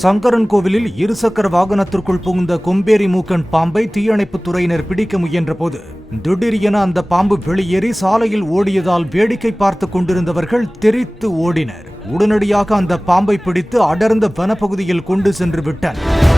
சங்கரன் கோவிலில் இருசக்கர வாகனத்திற்குள் புகுந்த கொம்பேரி மூக்கன் பாம்பை தீயணைப்புத் துறையினர் பிடிக்க முயன்ற போது திடீரென அந்த பாம்பு வெளியேறி சாலையில் ஓடியதால் வேடிக்கை பார்த்து கொண்டிருந்தவர்கள் தெரித்து ஓடினர். உடனடியாக அந்த பாம்பை பிடித்து அடர்ந்த வனப்பகுதியில் கொண்டு சென்று விட்டனர்.